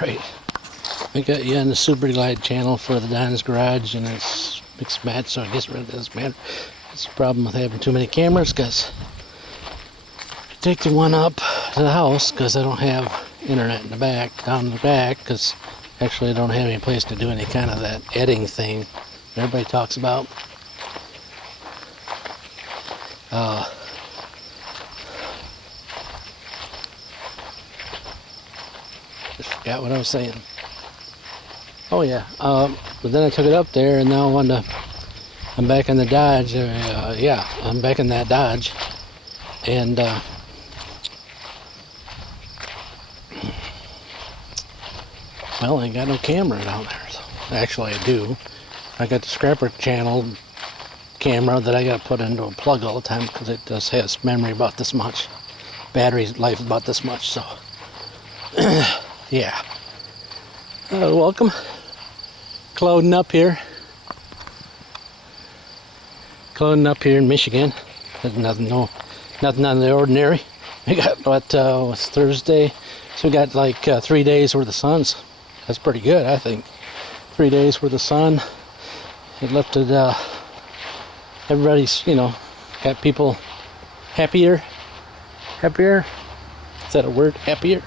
Right. I got you on the Super Glide channel for the Don's Garage, and it's mixed match, so I guess it really doesn't matter. It's a problem with having too many cameras, because I take the one up to the house, because I don't have internet in the back, down in the back, because actually I don't have any place to do any kind of that editing thing that everybody talks about. Just forgot what I was saying. Oh yeah, but then I took it up there, and now I'm back in the Dodge. Yeah, I'm back in that Dodge, and well, I ain't got no camera down there. So. Actually, I do. I got the Scrapper channel camera that I got to put into a plug all the time, because it does has memory about this much, battery life about this much. So, yeah. Welcome. Clouding up here. Clouding up here in Michigan. There's nothing out of the ordinary. We got what's Thursday, so we got like 3 days worth of suns. That's pretty good, I think. 3 days worth of sun. It lifted everybody's, got people happier. Is that a word? Happier.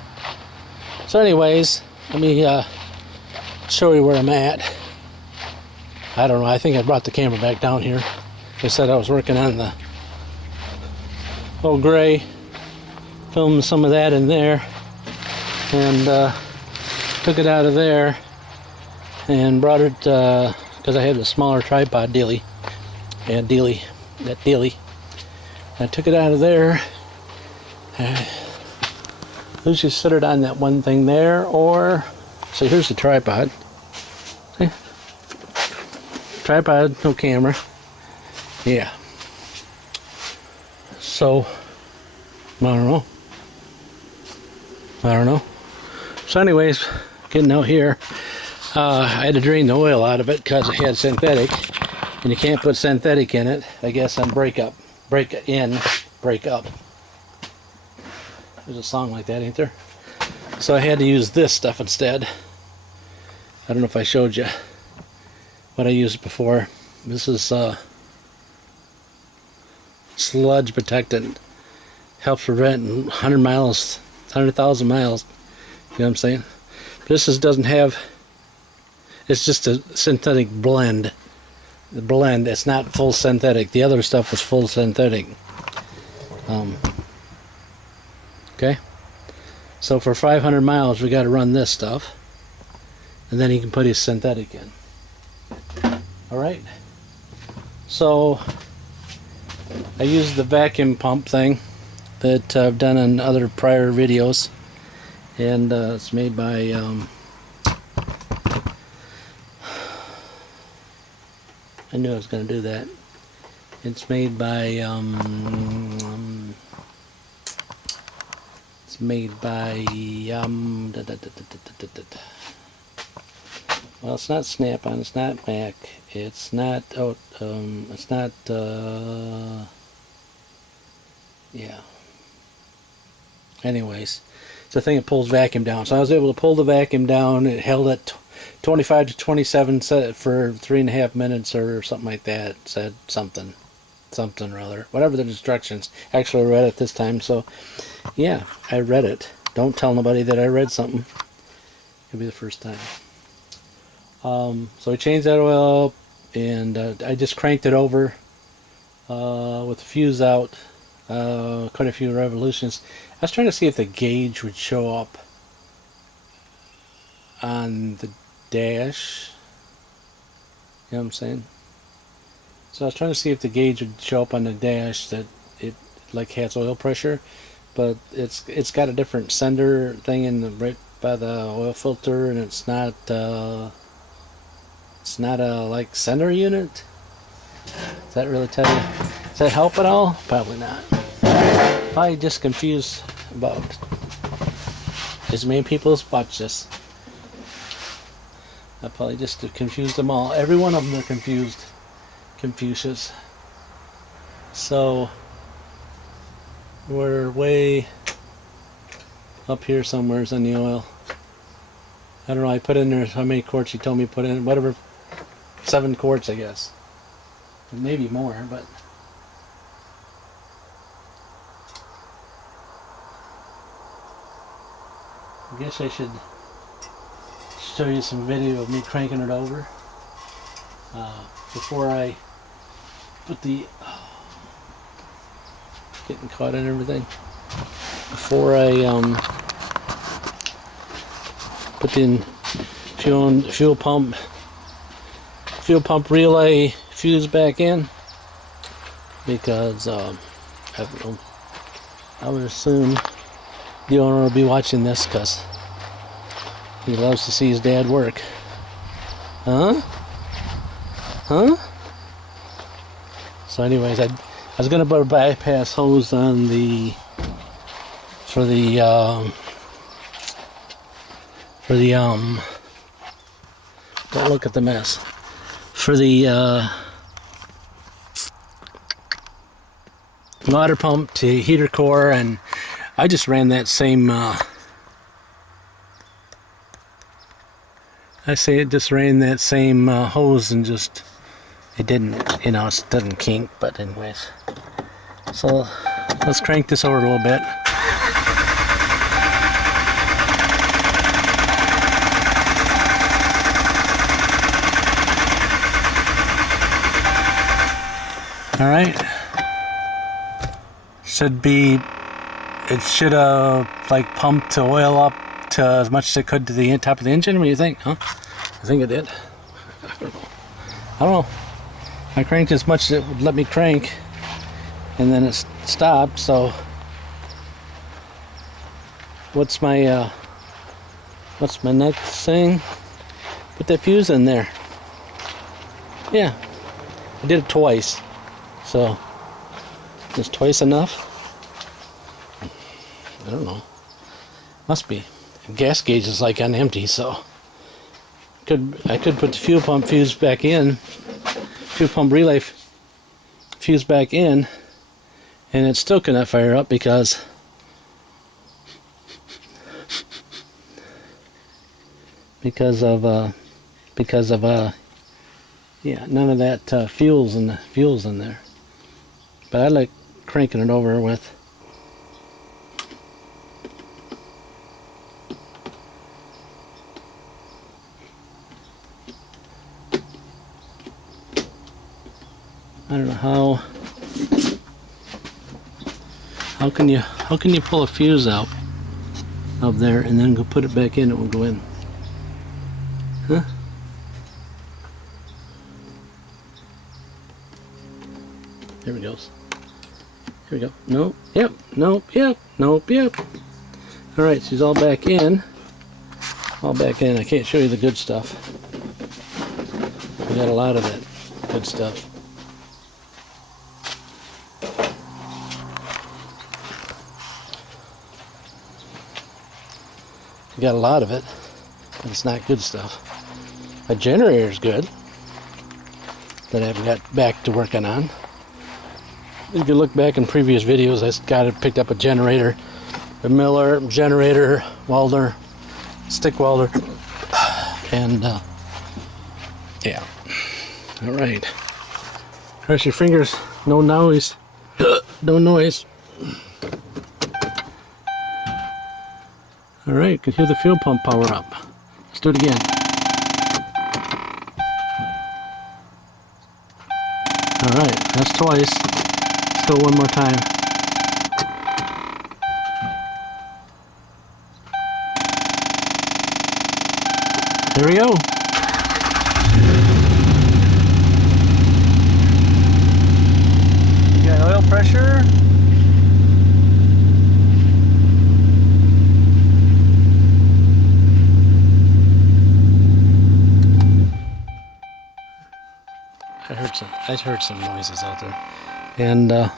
So, anyways, let me show you where I'm at. I don't know. I think I brought the camera back down here. They said I was working on the old gray, filmed some of that in there, and took it out of there and brought it because I had a smaller tripod dealie. I took it out of there. Let's just set it on that one thing there, or so here's the tripod. See? Tripod, no camera. Yeah. So, I don't know. So anyways, getting out here, I had to drain the oil out of it because it had synthetic, and you can't put synthetic in it, I guess, on break up. There's a song like that, ain't there? So I had to use this stuff instead. I don't know if I showed you what I used before. This is sludge protectant. Helps prevent 100,000 miles. You know what I'm saying? This doesn't have. It's just a synthetic blend. The blend. It's not full synthetic. The other stuff was full synthetic. Okay. So for 500 miles, we got to run this stuff, and then he can put his synthetic in. All right. So I used the vacuum pump thing that I've done in other prior videos, and it's made by I knew I was going to do that. It's made by well, it's not Snap-on, it's not Mac, it's not yeah. Anyways, it's a thing that pulls vacuum down. So I was able to pull the vacuum down. It held at 25 to 27 for 3.5 minutes or something like that. It said something or other. Whatever the instructions. Actually, I read it this time. So, yeah, I read it. Don't tell nobody that I read something. It'll be the first time. So I changed that oil up, and I just cranked it over with the fuse out. Quite a few revolutions. I was trying to see if the gauge would show up on the dash. You know what I'm saying? So I was trying to see if the gauge would show up on the dash that it like has oil pressure, but it's got a different sender thing in the right by the oil filter, and it's not a like sender unit. Does that really tell you? Does that help at all? Probably not. Probably just confused about as many people as watch this. I probably just confused them all. Every one of them are confused. Confucius. So we're way up here somewheres on the oil. I don't know, I put in there how many quarts he told me to put in, whatever, 7 quarts I guess. Maybe more, but I guess I should show you some video of me cranking it over before I put the getting caught in everything. Before I put the fuel pump relay fuse back in, because I don't know, I would assume the owner will be watching this because he loves to see his dad work. Huh? So anyways, I was gonna put a bypass hose on for the don't look at the mess. For the water pump to heater core, and I just ran that same hose, and just it didn't, it doesn't kink. But anyways, so let's crank this over a little bit. All right, it should have like pumped the oil up to as much as it could to the top of the engine. What do you think? Huh? I think it did. I don't know. I cranked as much as it would let me crank, and then it stopped. So what's my next thing? Put that fuse in there. Yeah, I did it twice. So is twice enough? I don't know. Must be. The gas gauge is like on empty, so I could put the fuel pump fuse back in, fuel pump relay fuse back in, and it still cannot fire up because of yeah, none of that fuel's in there. But I like cranking it over with I don't know how can you pull a fuse out of there and then go put it back in? It will go in. Huh? There it goes. Here we go. Nope. Yep. Nope. Yep. Nope. Yep. All right. She's all back in. All back in. I can't show you the good stuff. We got a lot of that good stuff. We got a lot of it, but it's not good stuff. A generator is good that I haven't got back to working on. If you look back in previous videos, I picked up a generator, a Miller generator, welder, stick welder, and yeah. All right. Cross your fingers. No noise. No noise. All right. Can hear the fuel pump power up. Let's do it again. All right. That's twice. Let's go one more time. There we go. You got oil pressure. I heard some noises out there, and I'm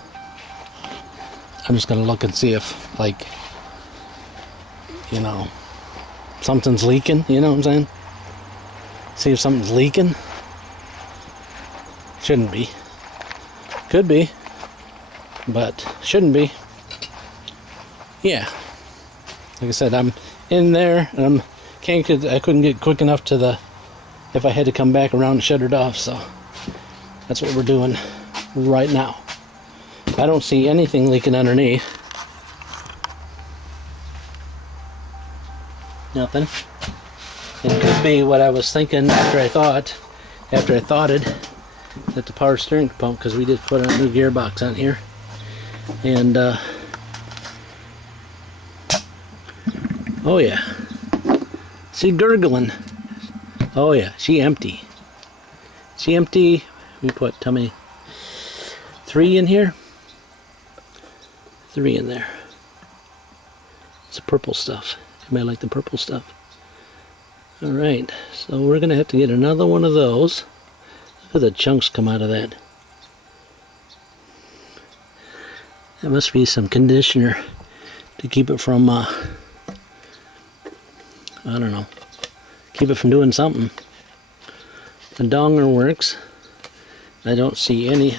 just gonna look and see if, like, something's leaking. You know what I'm saying? See if something's leaking. Shouldn't be. Could be, but shouldn't be. Yeah. Like I said, I'm in there and I'm I couldn't get quick enough to the, if I had to come back around and shut it off, so that's what we're doing right now. I don't see anything leaking underneath. Nothing. It could be what I was thinking after I thoughted that the power steering pump, because we did put a new gearbox on here, and oh yeah, see, gurgling. Oh yeah, she empty. We put, tell me, 3 in here, 3 in there. It's the purple stuff. You might like the purple stuff. Alright, so we're gonna have to get another one of those. Look at the chunks come out of that. That must be some conditioner to keep it from, I don't know, keep it from doing something. The donger works. I don't see any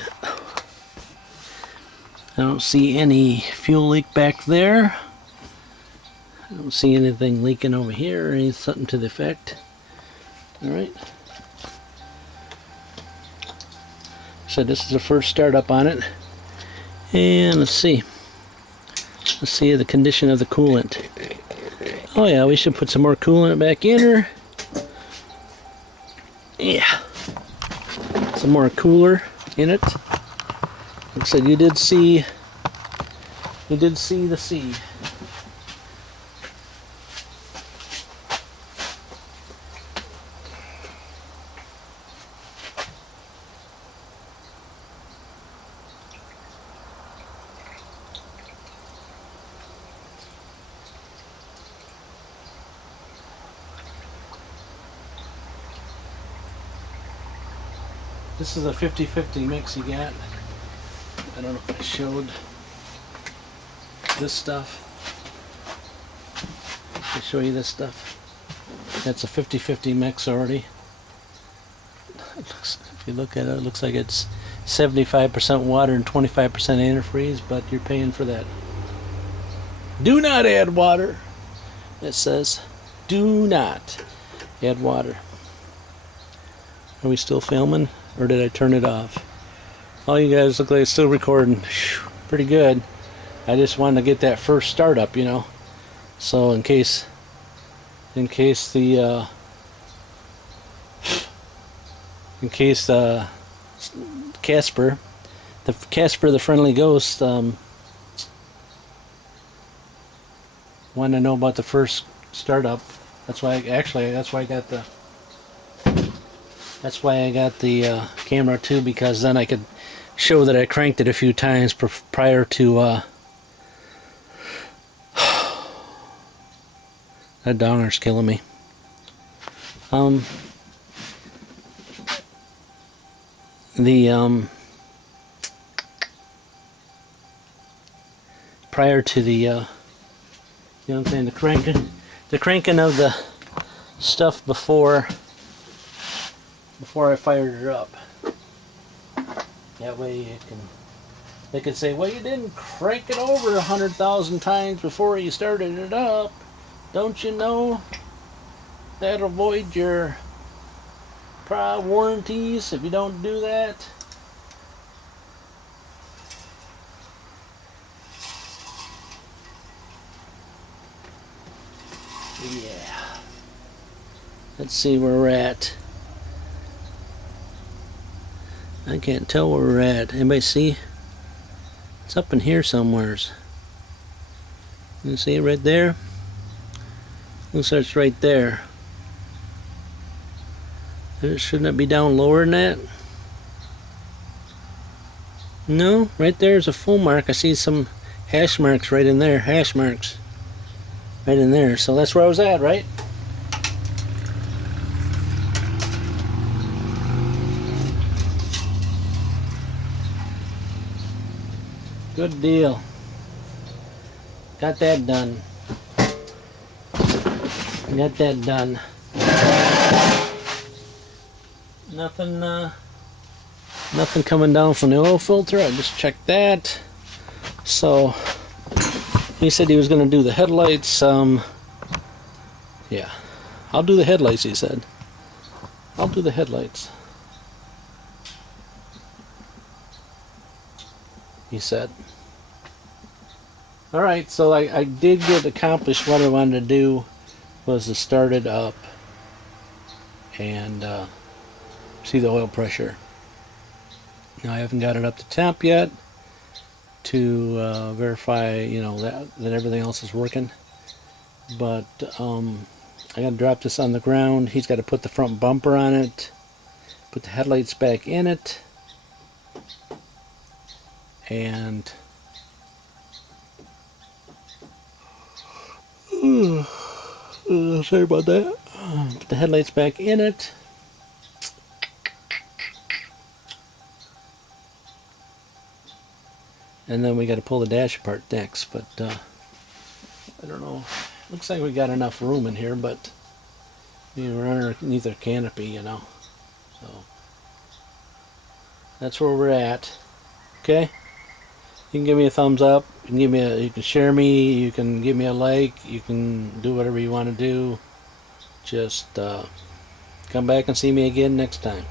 fuel leak back there. I don't see anything leaking over here or something to the effect. Alright. So this is the first startup on it. And let's see. Let's see the condition of the coolant. Oh yeah, we should put some more coolant back in her. Yeah. Some more cooler in it. Like I said, you did see the seed. This is a 50-50 mix you get. I don't know if I showed this stuff. I'll show you this stuff. That's a 50-50 mix already. If you look at it, it looks like it's 75% water and 25% antifreeze, but you're paying for that. Do not add water. It says, do not add water. Are we still filming? Or did I turn it off? Oh, you guys look like it's still recording. Whew, pretty good. I just wanted to get that first startup, you know. So in case the Casper the Friendly Ghost want to know about the first startup. That's why I got the camera too, because then I could show that I cranked it a few times prior to that donger's killing me. Prior to the you know what I'm saying, the cranking of the stuff before I fired her up. That way they could say, well, you didn't crank it over 100,000 times before you started it up. Don't you know that'll void your prior warranties if you don't do that? Yeah. Let's see where we're at. I can't tell where we're at. Anybody see? It's up in here somewheres. You see it right there? Looks like it's right there. Shouldn't it be down lower than that? No, right there is a full mark. I see some hash marks right in there. Hash marks. Right in there. So that's where I was at, right? Good deal. Got that done. Got that done. Nothing coming down from the oil filter. I just checked that. So he said he was going to do the headlights. Yeah. I'll do the headlights, he said. I'll do the headlights, he said. Alright, so I did get accomplished what I wanted to do, was to start it up and see the oil pressure. Now I haven't got it up to temp yet to verify, you know, that everything else is working. But I got to drop this on the ground. He's got to put the front bumper on it, put the headlights back in it, and sorry about that. Put the headlights back in it. And then we got to pull the dash apart next, but I don't know. Looks like we got enough room in here, but you know, we're underneath a canopy, you know. So that's where we're at. Okay. You can give me a thumbs up. You can give me you can share me. You can give me a like. You can do whatever you want to do. Just come back and see me again next time.